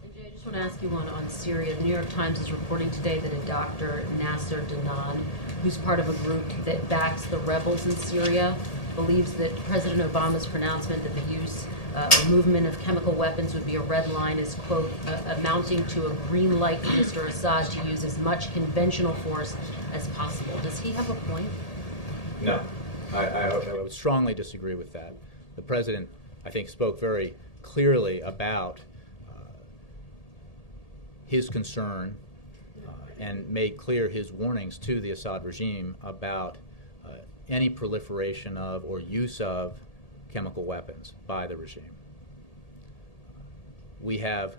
And Jay, I just want to ask you one on Syria. The New York Times is reporting today that a Dr. Nasser Danan, who's part of a group that backs the rebels in Syria, believes that President Obama's pronouncement that the use or movement of chemical weapons would be a red line is, quote, amounting to a green light for Mr. Assad to use as much conventional force as possible. Does he have a point? No. I would strongly disagree with that. The President, I think, spoke very clearly about his concern and made clear his warnings to the Assad regime about any proliferation of or use of chemical weapons by the regime. We have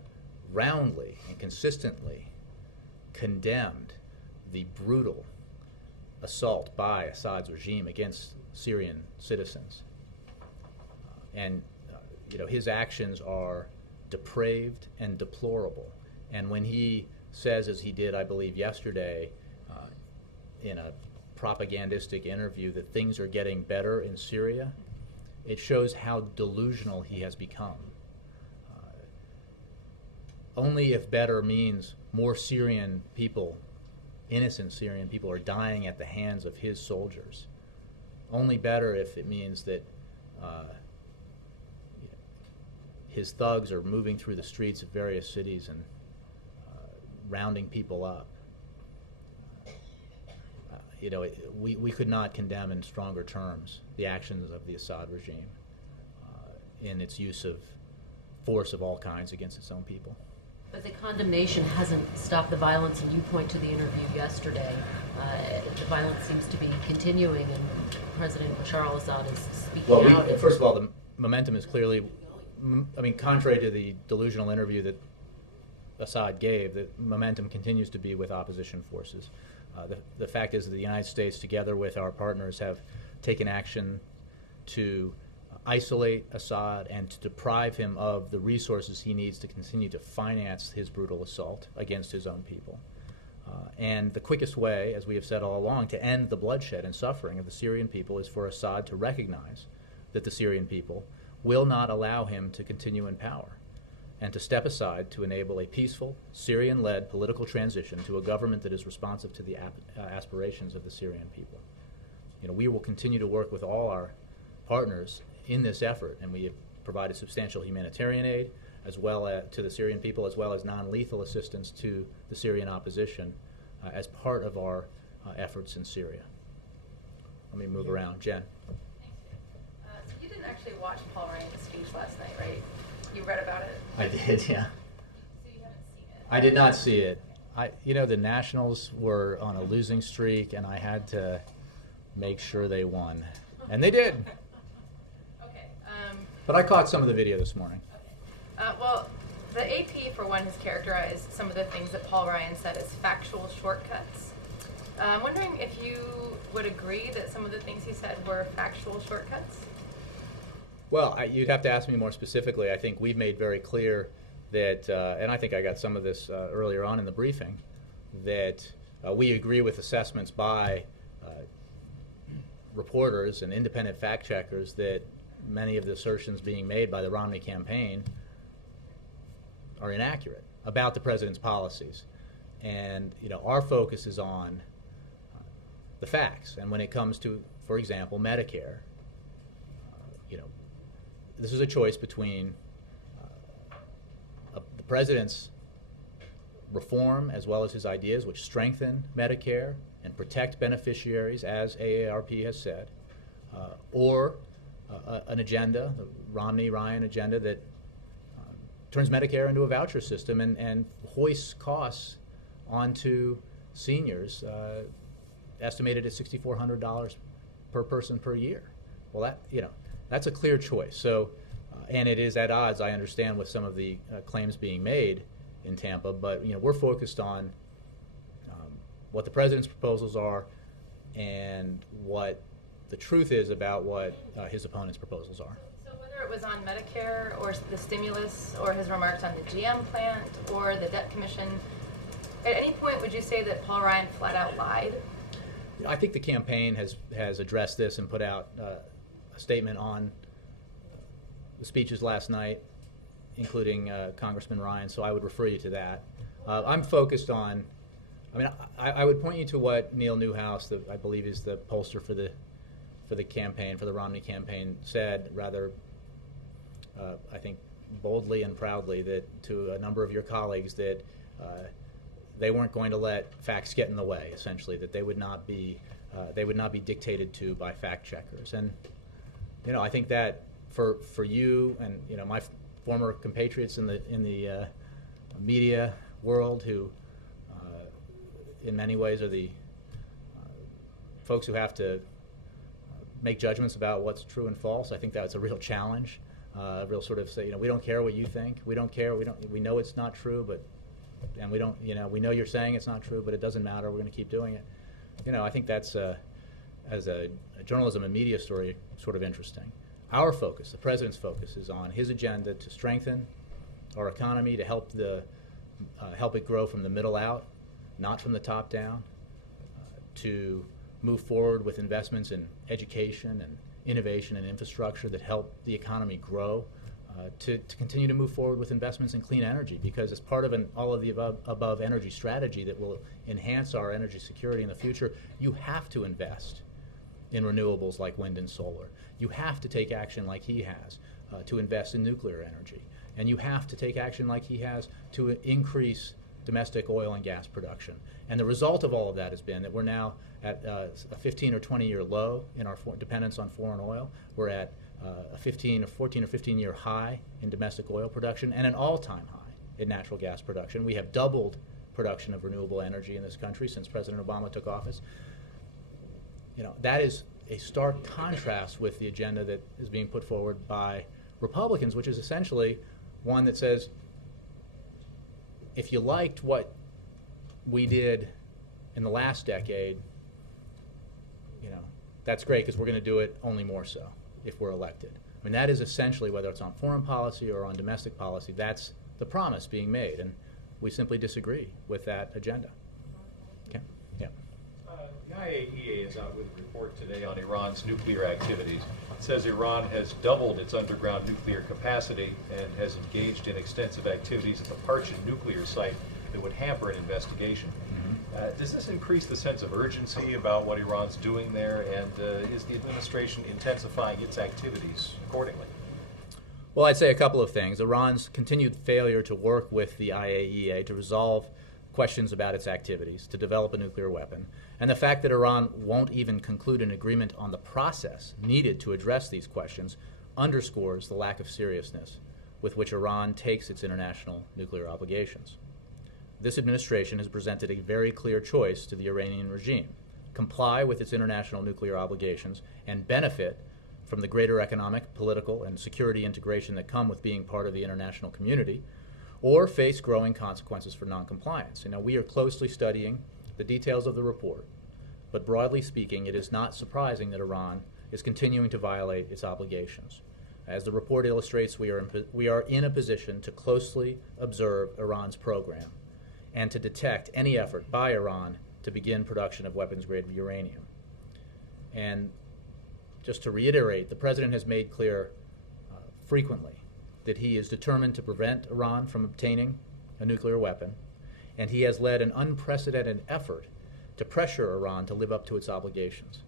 roundly and consistently condemned the brutal assault by Assad's regime against Syrian citizens. And his actions are depraved and deplorable. And when he says, as he did, I believe, yesterday in a propagandistic interview, that things are getting better in Syria, it shows how delusional he has become. Only if better means more Syrian people, innocent Syrian people, are dying at the hands of his soldiers. Only better if it means that his thugs are moving through the streets of various cities and rounding people up. We could not condemn in stronger terms the actions of the Assad regime in its use of force of all kinds against its own people. But the condemnation hasn't stopped the violence, and you point to the interview yesterday. The violence seems to be continuing, and President Bashar al-Assad is speaking out. First of all, the momentum is clearly, contrary to the delusional interview that Assad gave, the momentum continues to be with opposition forces. The fact is that the United States, together with our partners, have taken action to isolate Assad and to deprive him of the resources he needs to continue to finance his brutal assault against his own people. And the quickest way, as we have said all along, to end the bloodshed and suffering of the Syrian people is for Assad to recognize that the Syrian people will not allow him to continue in power, and to step aside to enable a peaceful, Syrian-led political transition to a government that is responsive to the aspirations of the Syrian people. We will continue to work with all our partners in this effort, and we have provided substantial humanitarian aid as well to the Syrian people, as well as non-lethal assistance to the Syrian opposition as part of our efforts in Syria. Let me move around. Jen. Thanks, Jay. So you didn't actually watch Paul Ryan's speech last night, right? You read about it? I did, yeah. So you haven't seen it? I did not see it. The Nationals were on a losing streak, and I had to make sure they won. And they did. Okay. But I caught some of the video this morning. Well, The AP, for one, has characterized some of the things that Paul Ryan said as factual shortcuts. I'm wondering if you would agree that some of the things he said were factual shortcuts? Well, you'd have to ask me more specifically. I think we've made very clear that, and I think I got some of this earlier on in the briefing, that we agree with assessments by reporters and independent fact checkers that many of the assertions being made by the Romney campaign are inaccurate about the president's policies. And our focus is on the facts. And when it comes to, for example, Medicare, this is a choice between the president's reform as well as his ideas, which strengthen Medicare and protect beneficiaries, as AARP has said, or an agenda, the Romney-Ryan agenda, that turns Medicare into a voucher system and hoists costs onto seniors, estimated at $6,400 per person per year. Well, that's a clear choice. So, and it is at odds, I understand, with some of the claims being made in Tampa. But we're focused on what the president's proposals are and what the truth is about what his opponents' proposals are. So whether it was on Medicare or the stimulus or his remarks on the GM plant or the debt commission, at any point would you say that Paul Ryan flat out lied? I think the campaign has addressed this and put out a statement on the speeches last night, including Congressman Ryan, so I would refer you to that. I'm focused on, I would point you to what Neil Newhouse, I believe is the pollster for the campaign, for the Romney campaign, said rather, I think, boldly and proudly that to a number of your colleagues that they weren't going to let facts get in the way, essentially, that they would not be dictated to by fact checkers. And I think that for you and my former compatriots in the media world, who in many ways are the folks who have to make judgments about what's true and false, I think that's a real challenge. A real sort of say, we don't care what you think. We don't care. We know it's not true, and we don't. We know you're saying it's not true, but it doesn't matter. We're going to keep doing it. I think that's as a journalism and media story sort of interesting. Our focus, the president's focus, is on his agenda to strengthen our economy, to help it grow from the middle out, not from the top down, to move forward with investments in education and innovation and infrastructure that help the economy grow, to continue to move forward with investments in clean energy, because as part of an all of the above energy strategy that will enhance our energy security in the future, you have to invest in renewables like wind and solar. You have to take action like he has to invest in nuclear energy. And you have to take action like he has to increase domestic oil and gas production. And the result of all of that has been that we're now at a 15 or 20 year low in our dependence on foreign oil. We're at a 14 or 15 year high in domestic oil production and an all-time high in natural gas production. We have doubled production of renewable energy in this country since President Obama took office. That is a stark contrast with the agenda that is being put forward by Republicans, which is essentially one that says, if you liked what we did in the last decade, that's great, because we're going to do it only more so if we're elected. That is essentially, whether it's on foreign policy or on domestic policy, that's the promise being made, and we simply disagree with that agenda. Okay. Yeah. The IAEA is out with a report today on Iran's nuclear activities. It says Iran has doubled its underground nuclear capacity and has engaged in extensive activities at the Parchin nuclear site that would hamper an investigation. Does this increase the sense of urgency about what Iran's doing there, and is the administration intensifying its activities accordingly? Well, I'd say a couple of things. Iran's continued failure to work with the IAEA to resolve questions about its activities, to develop a nuclear weapon, and the fact that Iran won't even conclude an agreement on the process needed to address these questions underscores the lack of seriousness with which Iran takes its international nuclear obligations. This administration has presented a very clear choice to the Iranian regime: comply with its international nuclear obligations and benefit from the greater economic, political, and security integration that come with being part of the international community, or face growing consequences for noncompliance. We are closely studying the details of the report, but broadly speaking, it is not surprising that Iran is continuing to violate its obligations. As the report illustrates, we are in a position to closely observe Iran's program and to detect any effort by Iran to begin production of weapons-grade uranium. And just to reiterate, the President has made clear frequently that he is determined to prevent Iran from obtaining a nuclear weapon, and he has led an unprecedented effort to pressure Iran to live up to its obligations.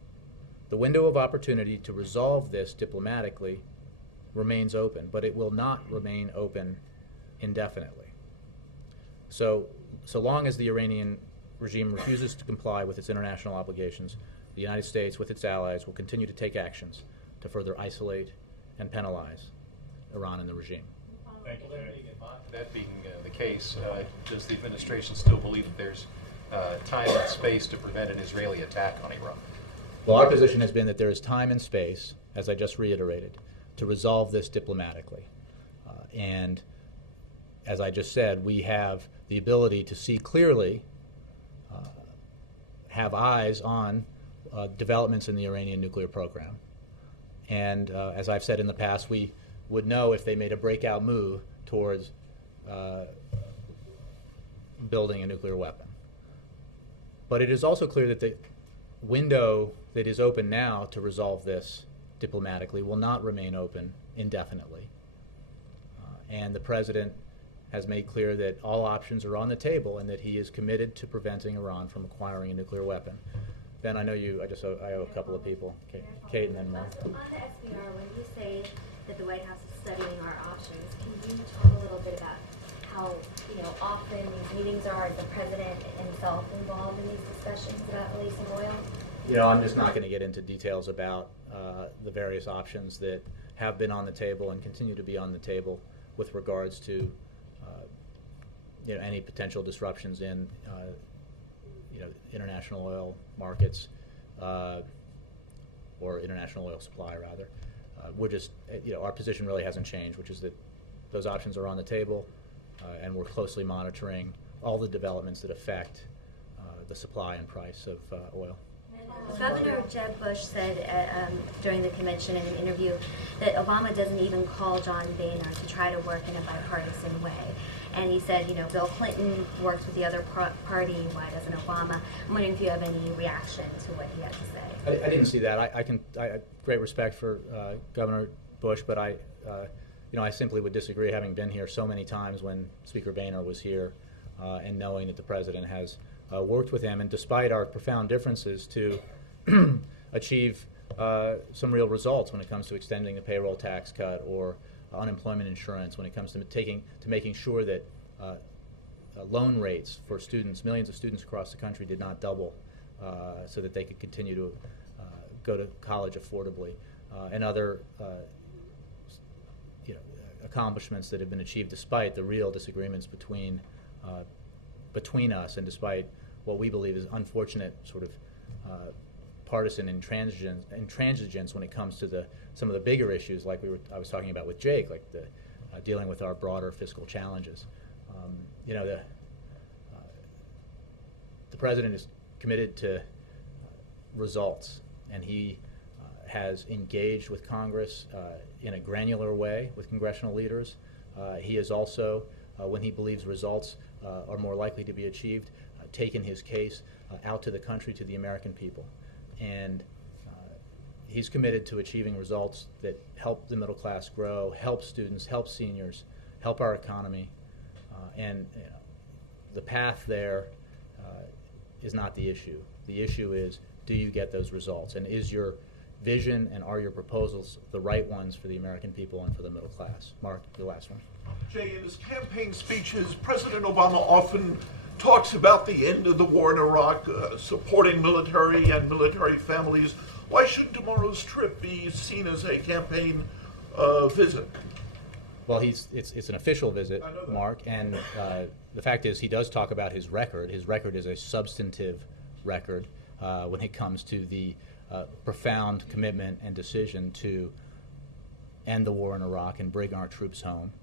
The window of opportunity to resolve this diplomatically remains open, but it will not remain open indefinitely. So long as the Iranian regime refuses to comply with its international obligations, the United States, with its allies, will continue to take actions to further isolate and penalize Iran and the regime. Thank you, Jay. That being the case, does the administration still believe that there's time and space to prevent an Israeli attack on Iran? Well, our position has been that there is time and space, as I just reiterated, to resolve this diplomatically. And as I just said, we have the ability to see clearly, have eyes on developments in the Iranian nuclear program. And as I've said in the past, we would know if they made a breakout move towards building a nuclear weapon. But it is also clear that the window that is open now to resolve this diplomatically will not remain open indefinitely. And the President has made clear that all options are on the table and that he is committed to preventing Iran from acquiring a nuclear weapon. Ben, I know you, I owe a couple of people. Kate and then Mark. On the SBR, when you say that the White House is studying our options, can you talk a little bit about how often these meetings are? Is the President himself involved in these discussions about releasing oil? I'm just not going to get into details about the various options that have been on the table and continue to be on the table with regards to any potential disruptions in international oil markets or international oil supply, rather. We're just, our position really hasn't changed, which is that those options are on the table, and we're closely monitoring all the developments that affect the supply and price of oil. Governor Jeb Bush said during the convention in an interview that Obama doesn't even call John Boehner to try to work in a bipartisan way. And he said, Bill Clinton works with the other party, why doesn't Obama? I'm wondering if you have any reaction to what he had to say. I didn't see that. I have great respect for Governor Bush, but I simply would disagree, having been here so many times when Speaker Boehner was here, and knowing that the President has worked with him, and despite our profound differences, to achieve some real results when it comes to extending the payroll tax cut or unemployment insurance, when it comes to making sure that loan rates for students, millions of students across the country, did not double, so that they could continue to go to college affordably, and other accomplishments that have been achieved despite the real disagreements between us, and despite what we believe is unfortunate sort of partisan intransigence when it comes to some of the bigger issues, like I was talking about with Jake, like dealing with our broader fiscal challenges. The President is committed to results, and he has engaged with Congress in a granular way with congressional leaders. He has also, when he believes results are more likely to be achieved, taken his case out to the country, to the American people. And he's committed to achieving results that help the middle class grow, help students, help seniors, help our economy. And the path there is not the issue. The issue is, do you get those results? And is your vision and are your proposals the right ones for the American people and for the middle class? Mark, the last one. Jay, in his campaign speeches, President Obama often talks about the end of the war in Iraq, supporting military and military families. Why should tomorrow's trip be seen as a campaign visit? Well, it's an official visit, Mark, and the fact is he does talk about his record. His record is a substantive record when it comes to the profound commitment and decision to end the war in Iraq and bring our troops home.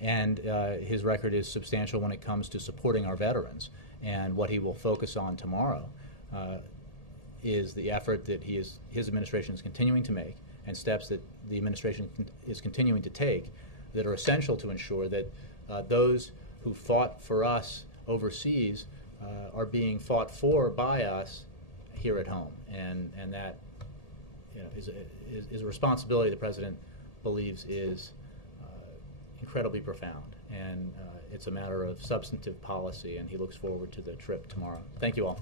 And his record is substantial when it comes to supporting our veterans. And what he will focus on tomorrow is the effort that his administration is continuing to make, and steps that the administration is continuing to take that are essential to ensure that those who fought for us overseas are being fought for by us here at home. And that, you know, is a responsibility the President believes is incredibly profound. And it's a matter of substantive policy, and he looks forward to the trip tomorrow. Thank you all.